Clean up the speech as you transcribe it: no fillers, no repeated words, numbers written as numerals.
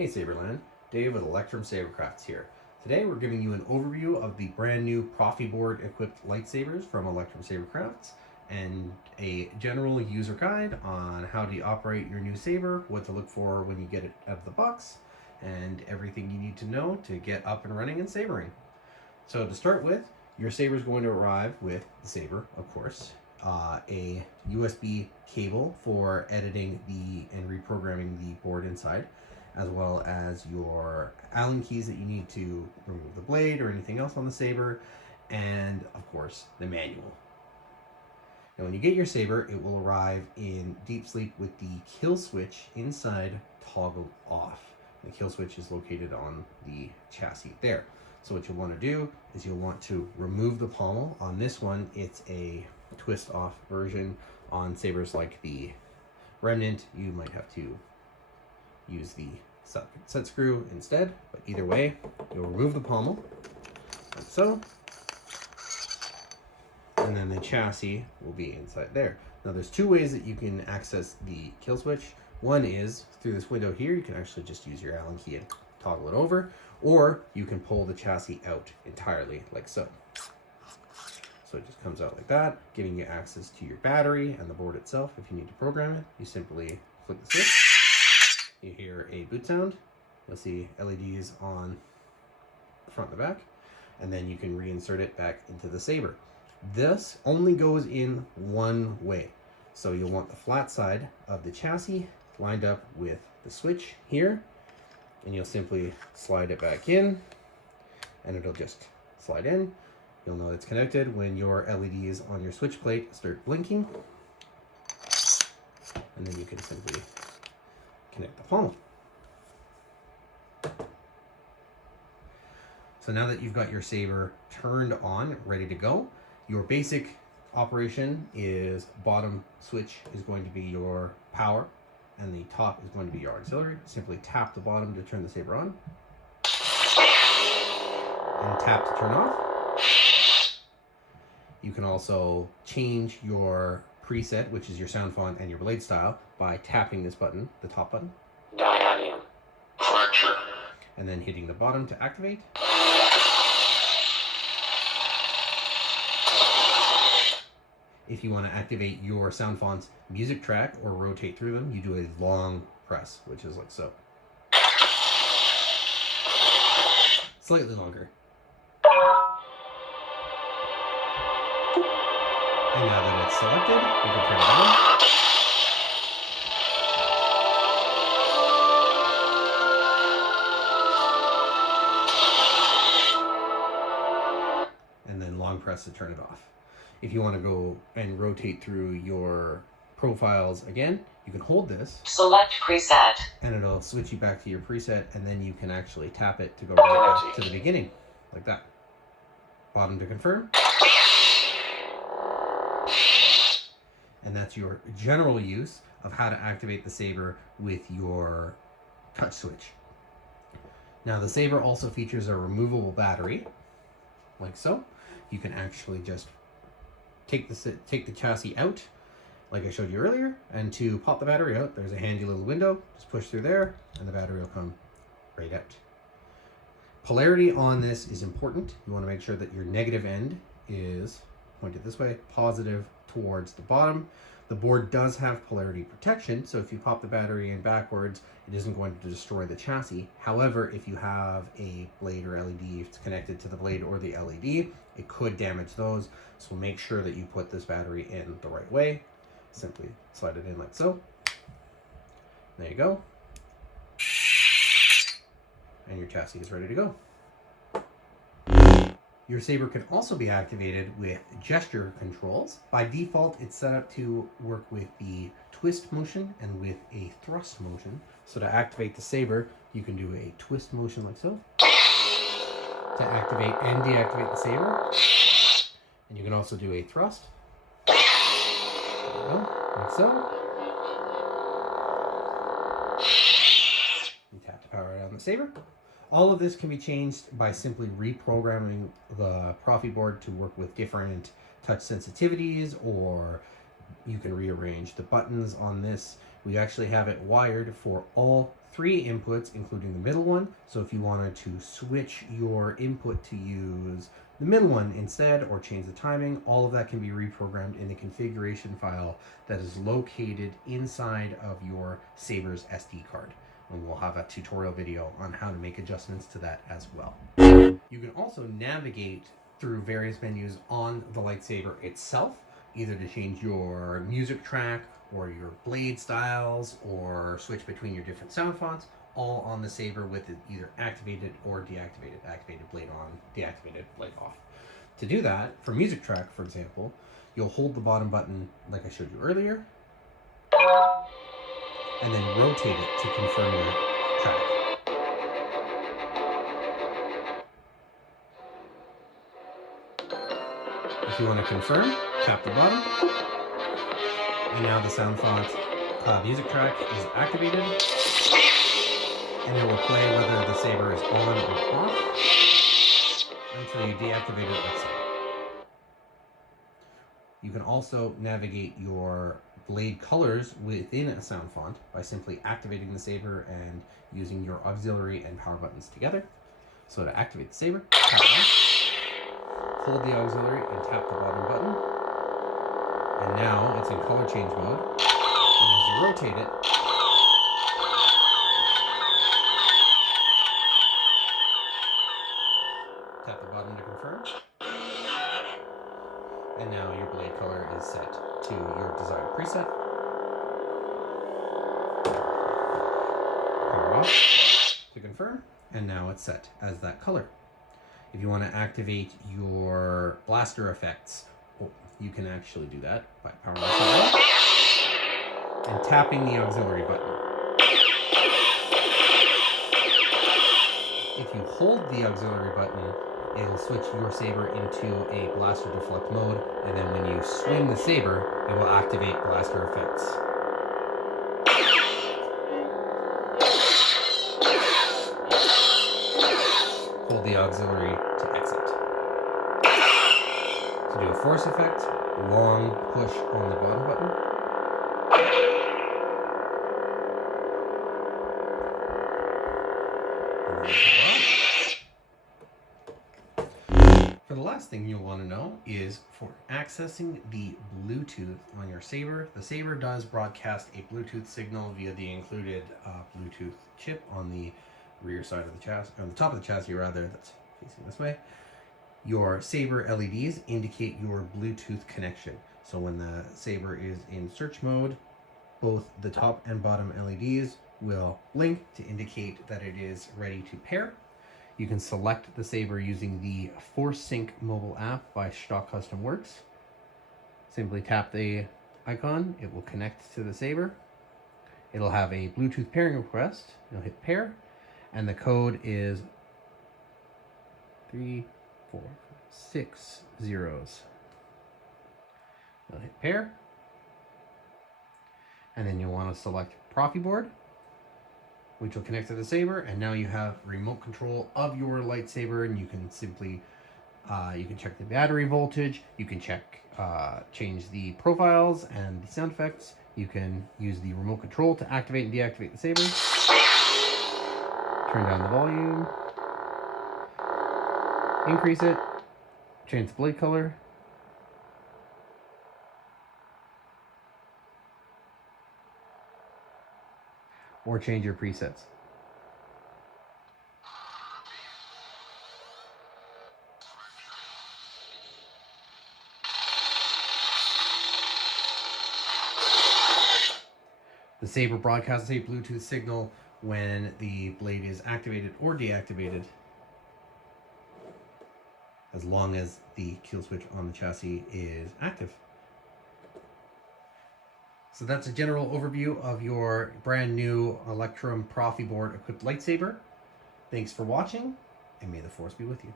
Hey Saberland, Dave with Electrum Sabercrafts here. Today we're giving you an overview of the brand new Proffieboard equipped lightsabers from Electrum Sabercrafts and a general user guide on how to operate your new saber, what to look for when you get it out of the box, and everything you need to know to get up and running and sabering. So to start with, your saber is going to arrive with the saber, of course, a USB cable for editing and reprogramming the board inside, as well as your Allen keys that you need to remove the blade or anything else on the saber, and of course the manual. Now when you get your saber, it will arrive in deep sleep with the kill switch inside toggled off. The kill switch is located on the chassis there. So what you'll want to do is you'll want to remove the pommel. On this one, it's a twist off version. On sabers like the Remnant, you might have to use the set screw instead, but either way, you'll remove the pommel, like so, and then the chassis will be inside there. Now there's two ways that you can access the kill switch. One is through this window here. You can actually just use your Allen key and toggle it over, or you can pull the chassis out entirely like so. So it just comes out like that, giving you access to your battery and the board itself. If you need to program it, you simply flick the switch. You hear a boot sound. You'll see LEDs on the front and the back, and then you can reinsert it back into the saber. This only goes in one way. So you'll want the flat side of the chassis lined up with the switch here, and you'll simply slide it back in, and it'll just slide in. You'll know it's connected when your LEDs on your switch plate start blinking, and then you can simply connect the pommel. So now that you've got your saber turned on, ready to go, your basic operation is bottom switch is going to be your power, and the top is going to be your auxiliary. Simply tap the bottom to turn the saber on, and tap to turn off. You can also change your preset, which is your sound font and your blade style, by tapping this button, the top button, fracture, and then hitting the bottom to activate. If you want to activate your sound font's music track or rotate through them, you do a long press, which is like so. Slightly longer. And now that it's selected, you can turn it on. And then long press to turn it off. If you want to go and rotate through your profiles again, you can hold this. Select preset. And it'll switch you back to your preset, and then you can actually tap it to go right back to the beginning, like that. Bottom to confirm. And that's your general use of how to activate the saber with your touch switch. Now the saber also features a removable battery, like so. You can actually just take the chassis out, like I showed you earlier, and to pop the battery out, there's a handy little window. Just push through there, and the battery will come right out. Polarity on this is important. You want to make sure that your negative end is pointed this way, positive towards the bottom. The board does have polarity protection, so if you pop the battery in backwards, it isn't going to destroy the chassis. However, if you have a blade or LED, if it's connected to the blade or the LED, it could damage those. So make sure that you put this battery in the right way. Simply slide it in like so. There you go. And your chassis is ready to go. Your saber can also be activated with gesture controls. By default, it's set up to work with the twist motion and with a thrust motion. So to activate the saber, you can do a twist motion like so, to activate and deactivate the saber. And you can also do a thrust, there you go, like so. You tap the power on the saber. All of this can be changed by simply reprogramming the Proffieboard to work with different touch sensitivities, or you can rearrange the buttons on this. We actually have it wired for all 3 inputs, including the middle one. So if you wanted to switch your input to use the middle one instead, or change the timing, all of that can be reprogrammed in the configuration file that is located inside of your Saber's SD card. And we'll have a tutorial video on how to make adjustments to that as well. You can also navigate through various menus on the lightsaber itself, either to change your music track or your blade styles, or switch between your different sound fonts, all on the saber with it either activated or deactivated. Activated blade on, deactivated blade off. To do that, for music track, for example, you'll hold the bottom button like I showed you earlier, and then rotate it to confirm your track. If you want to confirm, tap the bottom, and now the sound font music track is activated, and it will play whether the saber is on or off until you deactivate it like so. You can also navigate your blade colors within a sound font by simply activating the saber and using your auxiliary and power buttons together. So to activate the saber, tap on, hold the auxiliary and tap the bottom button, and now it's in color change mode. And as you rotate it, tap the bottom to confirm, and now your blade color is set to your desired preset. Power off to confirm, and now it's set as that color. If you want to activate your blaster effects, you can actually do that by powering this on and tapping the auxiliary button. If you hold the auxiliary button, it'll switch your saber into a blaster deflect mode, and then when you swing the saber, it will activate blaster effects. Hold the auxiliary to exit. To do a force effect, long push on the bottom button. For the last thing you'll want to know is for accessing the Bluetooth on your saber. The saber does broadcast a Bluetooth signal via the included Bluetooth chip on the rear side of the chassis, on the top of the chassis rather, that's facing this way. Your saber LEDs indicate your Bluetooth connection. So when the saber is in search mode, both the top and bottom LEDs will blink to indicate that it is ready to pair. You can select the saber using the ForceSync mobile app by Stock Custom Works. Simply tap the icon, it will connect to the saber. It'll have a Bluetooth pairing request. You'll hit pair, and the code is 3, 4, 6 zeros. You'll hit pair, and then you'll want to select Proffieboard, which will connect to the saber, and now you have remote control of your lightsaber, and you can simply you can check the battery voltage, you can check change the profiles and the sound effects. You can use the remote control to activate and deactivate the saber, turn down the volume, increase it, change the blade color, or change your presets. The saber broadcasts a Bluetooth signal when the blade is activated or deactivated, as long as the kill switch on the chassis is active. So that's a general overview of your brand new Electrum Proffieboard equipped lightsaber. Thanks for watching, and may the Force be with you.